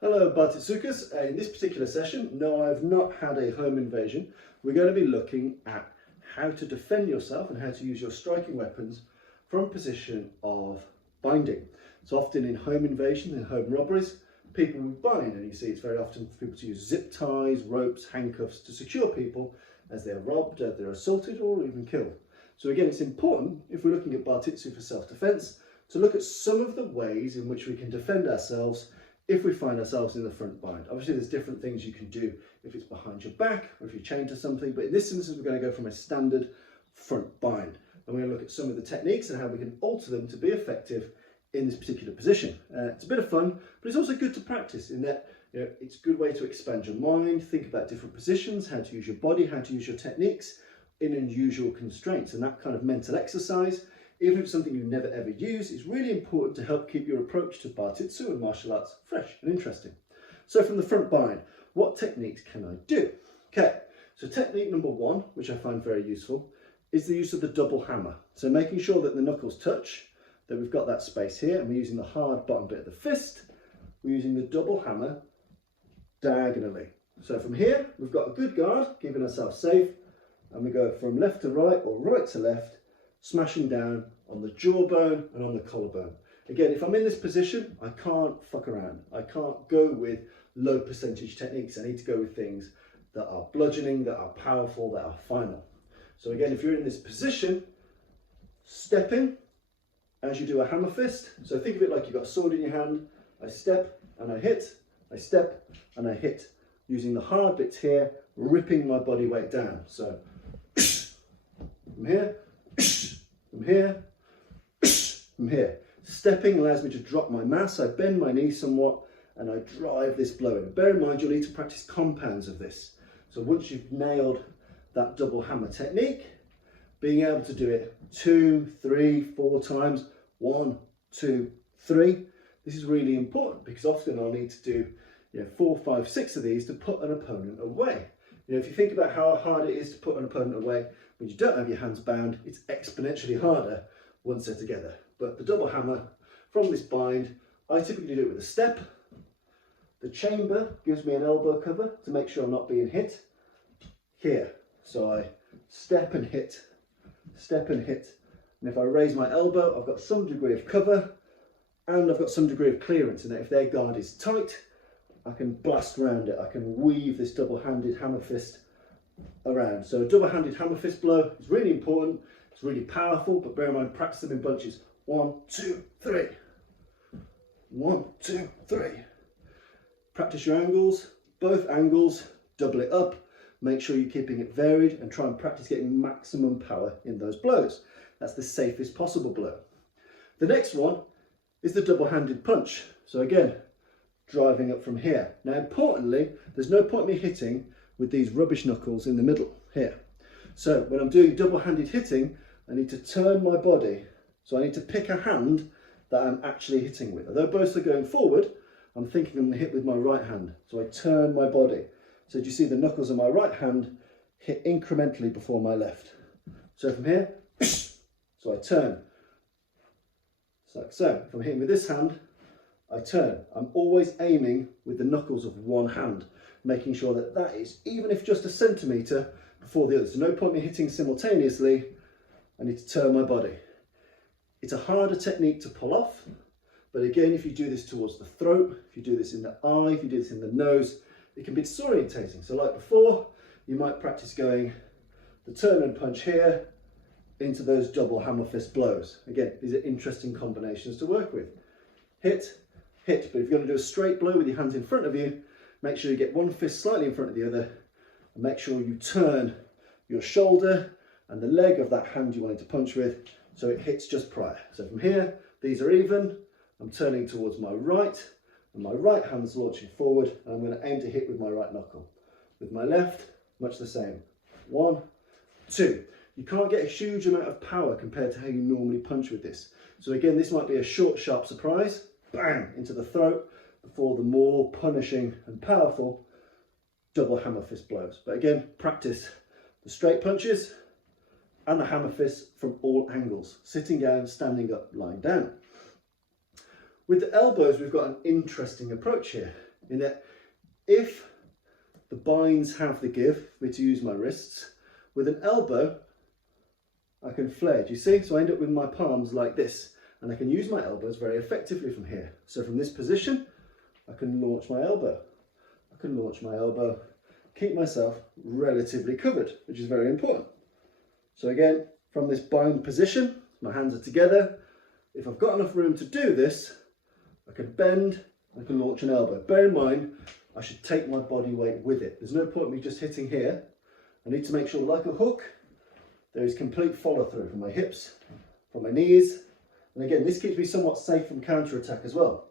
Hello Bartitsukas. In this particular session, no, I've not had a home invasion. We're going to be looking at how to defend yourself and how to use your striking weapons from a position of binding. So often in home invasions and home robberies, people would bind, and you see it's very often for people to use zip ties, ropes, handcuffs to secure people as they're robbed, they're assaulted or even killed. So again, it's important, if we're looking at Bartitsu for self-defense, to look at some of the ways in which we can defend ourselves if we find ourselves in the front bind. Obviously there's different things you can do if it's behind your back or if you're chained to something, but in this instance we're going to go from a standard front bind. And we're going to look at some of the techniques and how we can alter them to be effective in this particular position. It's a bit of fun, but it's also good to practice in that it's a good way to expand your mind, think about different positions, how to use your body, how to use your techniques in unusual constraints. And that kind of mental exercise, even if it's something you never ever use, is really important to help keep your approach to Bartitsu and martial arts fresh and interesting. So from the front bind, what techniques can I do? Okay, so technique number one, which I find very useful, is the use of the double hammer. So making sure that the knuckles touch, that we've got that space here, and we're using the hard bottom bit of the fist, we're using the double hammer diagonally. So from here, we've got a good guard, keeping ourselves safe, and we go from left to right or right to left, smashing down on the jawbone and on the collarbone. Again, if I'm in this position, I can't fuck around. I can't go with low percentage techniques. I need to go with things that are bludgeoning, that are powerful, that are final. So again, if you're in this position, stepping as you do a hammer fist. So think of it like you've got a sword in your hand. I step and I hit, I step and I hit, using the hard bits here, ripping my body weight down. So from here, from here, from here. Stepping allows me to drop my mass, I bend my knee somewhat, and I drive this blow in. Bear in mind, you'll need to practice compounds of this. So once you've nailed that double hammer technique, being able to do it 2, 3, 4 times, 1, 2, 3, this is really important because often I'll need to do 4, 5, 6 of these to put an opponent away. If you think about how hard it is to put an opponent away when you don't have your hands bound, it's exponentially harder once they're together. But the double hammer from this bind, I typically do it with a step. The chamber gives me an elbow cover to make sure I'm not being hit here. So I step and hit, step and hit. And if I raise my elbow, I've got some degree of cover and I've got some degree of clearance. And if their guard is tight, I can blast around it. I can weave this double-handed hammer fist around. So a double-handed hammer fist blow is really important. It's really powerful, but bear in mind, practice them in bunches. 1, 2, 3. 1, 2, 3. Practice your angles, both angles, double it up. Make sure you're keeping it varied and try and practice getting maximum power in those blows. That's the safest possible blow. The next one is the double-handed punch. So again, driving up from here. Now importantly, there's no point me hitting with these rubbish knuckles in the middle here. So when I'm doing double-handed hitting, I need to turn my body. So I need to pick a hand that I'm actually hitting with. Although both are going forward, I'm thinking I'm going to hit with my right hand. So I turn my body. So do you see the knuckles of my right hand hit incrementally before my left? So from here, so I turn. So if I'm hitting with this hand, I turn. I'm always aiming with the knuckles of one hand, making sure that that is, even if just a centimetre before the other. So no point me hitting simultaneously, I need to turn my body. It's a harder technique to pull off, but again, if you do this towards the throat, if you do this in the eye, if you do this in the nose, it can be disorientating. So like before, you might practice going the turn and punch here into those double hammer fist blows. Again, these are interesting combinations to work with. Hit, hit, but if you're going to do a straight blow with your hands in front of you, make sure you get one fist slightly in front of the other and make sure you turn your shoulder and the leg of that hand you wanted to punch with so it hits just prior. So from here, these are even, I'm turning towards my right and my right hand's launching forward and I'm going to aim to hit with my right knuckle. With my left, much the same. 1, 2. You can't get a huge amount of power compared to how you normally punch with this. So again, this might be a short, sharp surprise, bang, into the throat, before the more punishing and powerful double hammer fist blows. But again, practice the straight punches and the hammer fists from all angles, sitting down, standing up, lying down. With the elbows, we've got an interesting approach here. in that if the binds have the give for me to use my wrists, with an elbow I can flare, do you see? So I end up with my palms like this, and I can use my elbows very effectively from here. So from this position, I can launch my elbow. I can launch my elbow, keep myself relatively covered, which is very important. So again, from this bind position, my hands are together. If I've got enough room to do this, I can bend, I can launch an elbow. Bear in mind, I should take my body weight with it. There's no point me just hitting here. I need to make sure, like a hook, there is complete follow through from my hips, from my knees. And again, this keeps me somewhat safe from counter attack as well.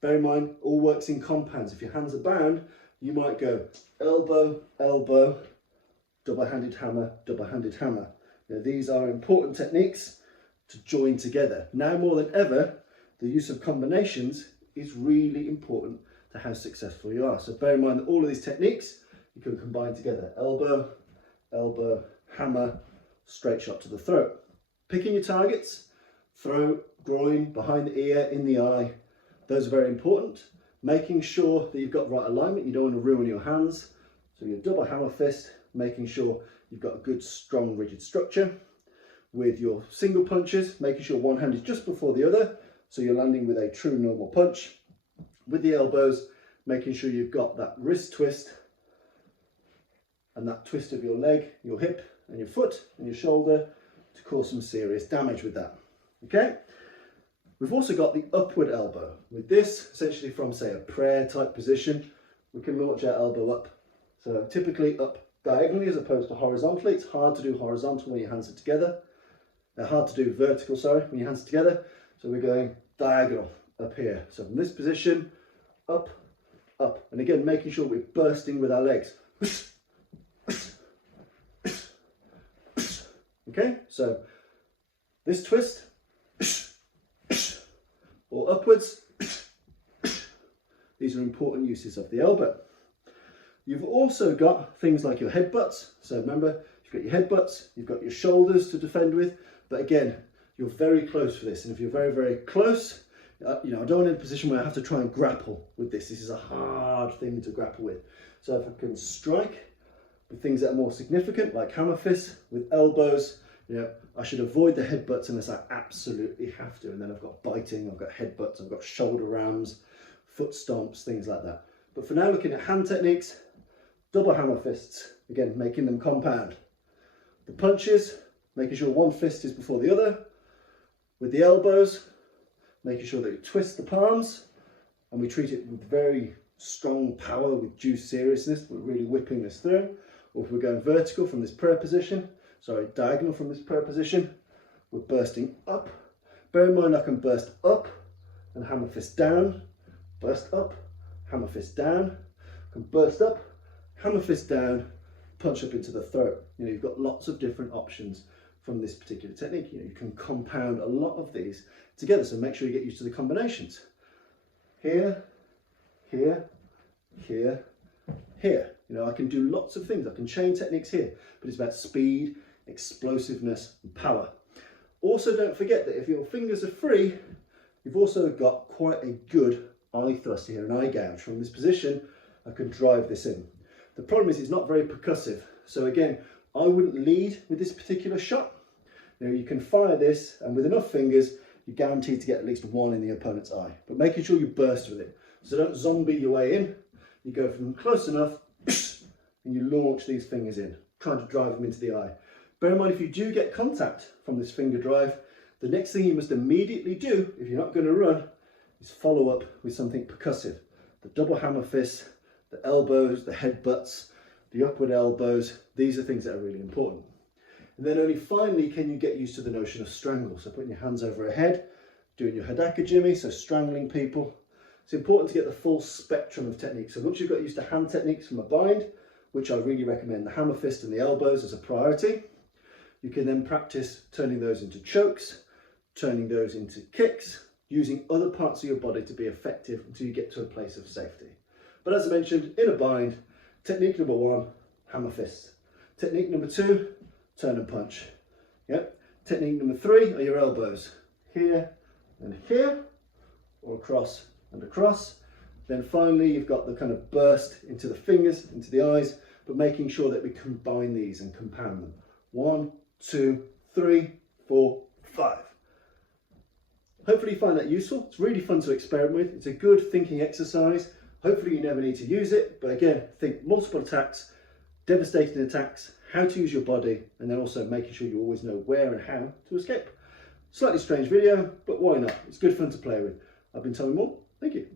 Bear in mind, all works in compounds. If your hands are bound, you might go elbow, elbow, double-handed hammer, double-handed hammer. Now, these are important techniques to join together. Now more than ever, the use of combinations is really important to how successful you are. So bear in mind that all of these techniques you can combine together. Elbow, elbow, hammer, straight shot to the throat. Picking your targets, throat, groin, behind the ear, in the eye, those are very important. Making sure that you've got right alignment, you don't want to ruin your hands. So your double hammer fist, making sure you've got a good, strong, rigid structure. With your single punches, making sure one hand is just before the other, so you're landing with a true normal punch. With the elbows, making sure you've got that wrist twist and that twist of your leg, your hip and your foot and your shoulder to cause some serious damage with that. Okay? We've also got the upward elbow. With this, essentially from say a prayer type position, we can launch our elbow up. So typically up diagonally as opposed to horizontally. It's hard to do horizontal when your hands are together. They're hard to do vertical, sorry, when your hands are together. So we're going diagonal up here. So from this position, up, up. And again, making sure we're bursting with our legs. Okay, so this twist, or upwards, these are important uses of the elbow. You've also got things like your headbutts. So remember, you've got your headbutts, you've got your shoulders to defend with, but again, you're very close for this. And if you're very, very close, I don't want in a position where I have to try and grapple with this. This is a hard thing to grapple with. So if I can strike with things that are more significant, like hammer fists, with elbows, I should avoid the headbutts unless I absolutely have to. And then I've got biting, I've got headbutts, I've got shoulder rams, foot stomps, things like that. But for now, looking at hand techniques, double hammer fists, again, making them compound. The punches, making sure one fist is before the other. With the elbows, making sure that you twist the palms, and we treat it with very strong power, with due seriousness. We're really whipping this through. Or if we're going vertical from this prayer position, diagonal from this prayer position, we're bursting up. Bear in mind, I can burst up and hammer fist down, burst up, hammer fist down, I can burst up, hammer fist down, punch up into the throat. You've got lots of different options from this particular technique. You can compound a lot of these together, so make sure you get used to the combinations. Here, here, here, here. I can do lots of things. I can chain techniques here, but it's about speed, explosiveness, and power. Also, don't forget that if your fingers are free, you've also got quite a good eye thrust here, an eye gouge. From this position, I can drive this in. The problem is it's not very percussive. So again, I wouldn't lead with this particular shot. You can fire this, and with enough fingers, you're guaranteed to get at least one in the opponent's eye. But making sure you burst with it. So don't zombie your way in. You go from close enough, and you launch these fingers in, trying to drive them into the eye. Bear in mind, if you do get contact from this finger drive, the next thing you must immediately do, if you're not going to run, is follow up with something percussive. The double hammer fists, the elbows, the headbutts, the upward elbows, these are things that are really important. And then only finally can you get used to the notion of strangle. So putting your hands over a head, doing your hadaka jimmy, so strangling people. It's important to get the full spectrum of techniques. So once you've got used to hand techniques from a bind, which I really recommend the hammer fist and the elbows as a priority, you can then practice turning those into chokes, turning those into kicks, using other parts of your body to be effective until you get to a place of safety. But as I mentioned, in a bind, technique number 1, hammer fists. Technique number 2, turn and punch. Yep. Technique number 3 are your elbows. Here and here, or across and across. Then finally, you've got the kind of burst into the fingers, into the eyes, but making sure that we combine these and compound them. 1, 2, 3, 4, 5. Hopefully you find that useful. It's really fun to experiment with. It's a good thinking exercise. Hopefully you never need to use it, but again, think multiple attacks, devastating attacks, how to use your body, and then also making sure you always know where and how to escape. Slightly strange video, but why not? It's good fun to play with. I've been Tommy Moore. Thank you.